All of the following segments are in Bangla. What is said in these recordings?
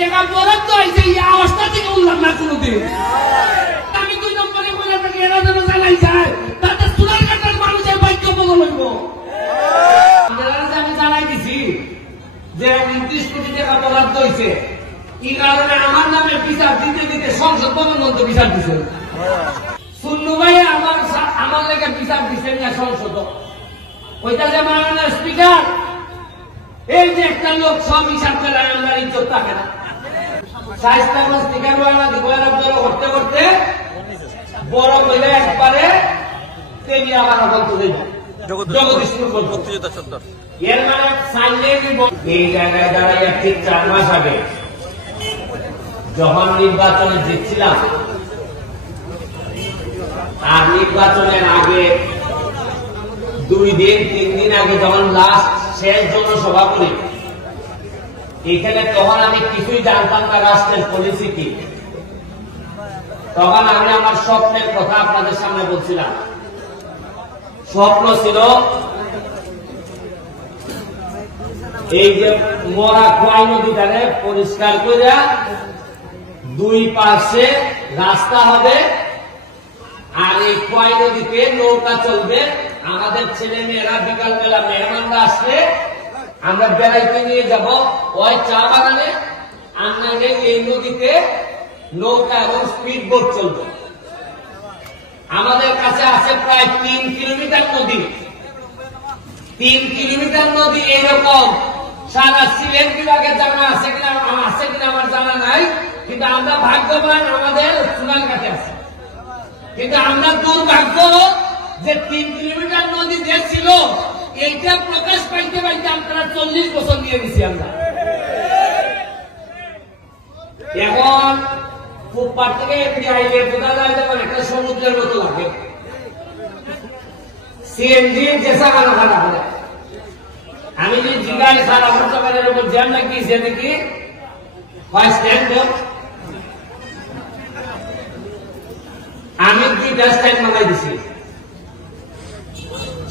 টাকা বরাদ্দ হয়েছে এই অবস্থা থেকে উঠলাম না কোনোদিন। আমি 2 নম্বরে বলে থাকি এরা যেন জানাই যায় তাতে চুলার কাটার মানুষের বাক্য বদল হইব। আমি জানাই দিছি যে 29 কোটি টাকা বরাদ্দ হয়েছে, কি কারণে আমার নামে বিচার দিতে দিতে সংসদ ভবন মধ্যে বিচার দিছে। সুন্নু ভাই আমার লেগে বিচার দিচ্ছেন না সংসদ। ওইটা যে মাননীয় স্পিকার, এই যে একটা লোক সব হিসাব করে আমরা ইজ্জত থাকে না। সাহিত্য স্পিকার করতে করতে বড় হইলে একবারে তেমনি আবার বলতে দেব জগদীশপুর মুক্তিযোদ্ধা সত্তর। এর মানে সাইনে এই জায়গায় দাঁড়াইয়া ঠিক 4 মাস আগে যখন নির্বাচনে জিতছিলাম, আর নির্বাচনের আগে 2 দিন 3 দিন আগে যখন লাস্ট শেষ জনসভা করি এখানে, তখন আমি কিছুই জানতাম না রাষ্ট্রের পলিসি কি। তখন আমি আমার স্বপ্নের কথা আপনাদের সামনে বলছিলাম। স্বপ্ন ছিল এই যে মরা খোয়াই নদীটারে পরিষ্কার করে 2 পাশে রাস্তা হবে, আর এই খোয়াই নদীতে নৌকা চলবে। আমাদের ছেলে মেয়েরা বিকালবেলা মেহমানরা আসলে আমরা বেড়াইতে নিয়ে যাব ওই চা বাগানে, আমরা এই নদীতে নৌকা এবং স্পিড বোট চলবে। আমাদের কাছে আছে প্রায় 3 কিলোমিটার নদী। 3 কিলোমিটার নদী এরকম সারা সিলেট বিভাগে জানা আছে কিনা আমার জানা নাই, কিন্তু আমরা ভাগ্যবান আমাদের চুনারঘাটে আছে। কিন্তু আমরা দুর্ভাগ্য যে 3 কিলোমিটার নদী যে ছিল এইটা প্রকাশ পাইতে পাইতে আপনারা 40 বছর নিয়ে গেছি আমরা। এখন ফুটপাথ থেকে এমনি আইলে বোঝা যায় যেমন একটা সমুদ্রের মতো লাগে। সিএনজি যেসা খানা খানা করে আমি যে জিগায় সারা বছরের উপর জ্যাম নাকি সে দেখি হয় স্ট্যান্ড। আমি 2টা স্ট্যান্ড বানাই দিছি।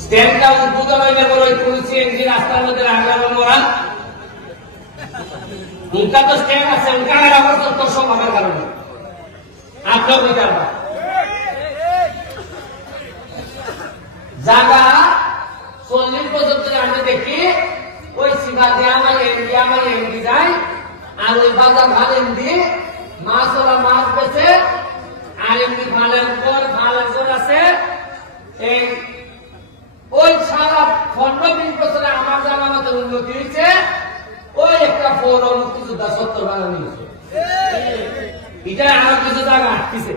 স্ট্যান্ডটা উদ্বোধন হইলে বলে সিএনজি রাস্তার মধ্যে রাখলাম ওরা। উনকা তো স্ট্যান্ড আছে, উনকা আমার তো সব আমার কারণে আপনার বিচার জায়গা 40 বছর ধরে আমি দেখি ওই সীমা দিয়ে আমার এমডি যায়, আর ওই বাজার ভালেন দিয়ে মাছ ওরা মাছ বেছে, আর এমনি ভালের পর ভালের জোর আছে। এই ওই সারা 15-20 বছরে আমার জানা মতো উন্নতি হয়েছে। ওই একটা পৌর মুক্তিযোদ্ধা 70 বানানো হয়েছে, এটা আরো কিছু জায়গা আটকেছে।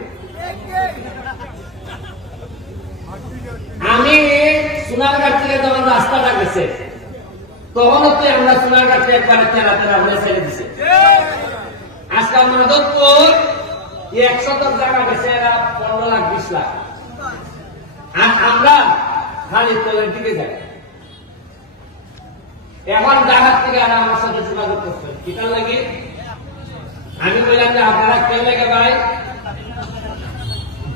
আমি সোনারঘাট থেকে যখন রাস্তাটা গেছে তখনও তো আমরা সোনারঘাটে একবারে তেরা বলে ছেড়ে দিছে। আজকাল মাধবপুর 100 জায়গা গেছে, এরা 15 লাখ 20 লাখ, আর আমরা খালি তলের দিকে যাই। এখন জায়গার থেকে আর আমার সাথে যোগাযোগ করছেন কিটার লাগে। আমি বললাম যে আপনারা কেউ লাগে ভাই,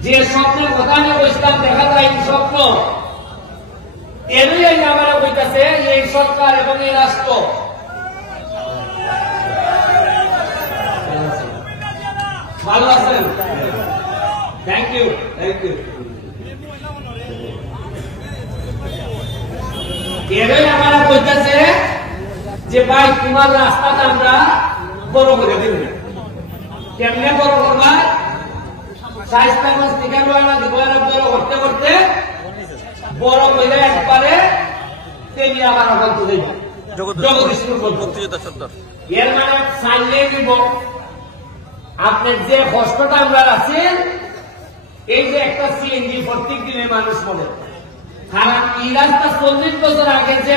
যে স্বপ্নের কথা আমি বলছিলাম দেখা যায় এই স্বপ্ন এরই আমরা বলতেছে এই সরকার এবং এই রাষ্ট্র ভালো আছেন। Thank you. এরই আমরা বলতেছে যে ভাই তোমার রাস্তাটা আমরা বড় করে দেব। কেমনে বড় করবা? করতে করতে বড় হইলে একবারে তেমনি আবার বলতে দেব জগদীশপুর মুক্তিযোদ্ধা সত্তর। এর মানে সাইলে দিব আপনার যে কষ্টটা আমরা আছেন, এই যে একটা সিএনজি প্রত্যেক দিনের মানুষ মনে, কারণ এই রাস্তা 40 বছর আগে যে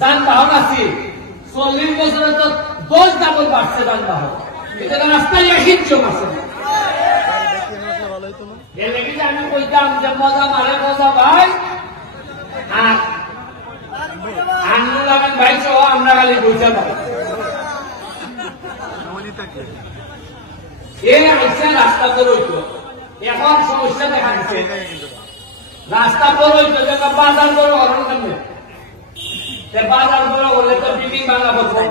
যানবাহন আছে 40 বছরে তো 10 ডাবল বাড়ছে যানবাহন। এটা রাস্তায় হিঞ্চম আছে। আমি কইতাম যে মজা মারে মজা ভাই, আর আন্দোলন আমিন ভাই সহ আমরা খালি বইতে পারি। রাস্তা বড় হইতো, এখন সমস্যা দেখা দিচ্ছে। রাস্তা বড় হইতো বাজার বড় হওয়ার কেমনে, বাজার বড় হলে তো বিল্ডিং ভাঙা পড়ছে।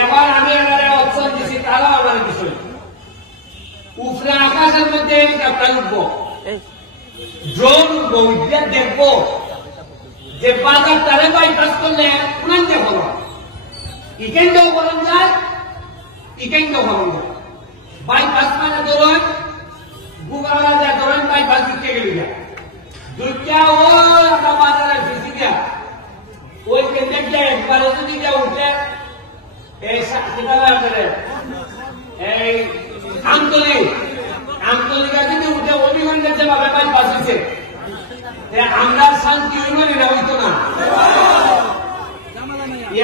এবার আমি এনারে অপশন দিছি, তারাও আমার বিষয় উপরে আকাশের মধ্যে হেলিকপ্টার উঠবো, ড্রোন উঠবো, উঠবে দেখবো যে বাজার তারে বাইপাস করলে উড়ান যে ভালো, ইকেন্দ্রও বলেন যায়, ইকেন্দ্রও ভালো যায়। বাইপাস মানে ধরুন গুগাওয়ালা যা ধরেন বাইপাস দিতে গেলি যায় দুইটা ও আমরা বাজারে ফিসি দেয়া ওই কেন্দ্রে একবারে যদি যা উঠে এই এই আন্তরিকা যদি উঠে অভিগঞ্জের যেভাবে বাইপাস দিচ্ছে আমরা শান্তি মানে না হইতো না।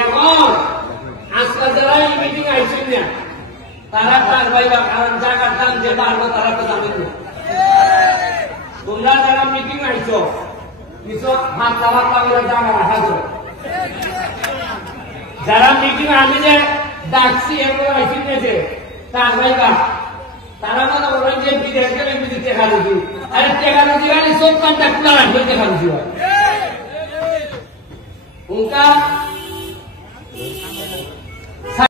এখন আজকাল যারা এই মিটিং আইছেন না তারা তার ভাইবা, কারণ জায়গার দাম যে বাড়বো তারা তো জানেন না। তোমরা যারা মিটিং আইছো কিছু হাতলা হাতলা করে জায়গা রাখাছো, যারা মিটিং আমি যে ডাকছি এগুলো আইসি নিয়েছে তার ভাইবা, তারা মনে করেন যে বিদেশ গেলে বিদেশ টেকালজি, আরে টেকালজি মানে সব কান্টা খোলা রাখবে টেকালজি হয় উনকা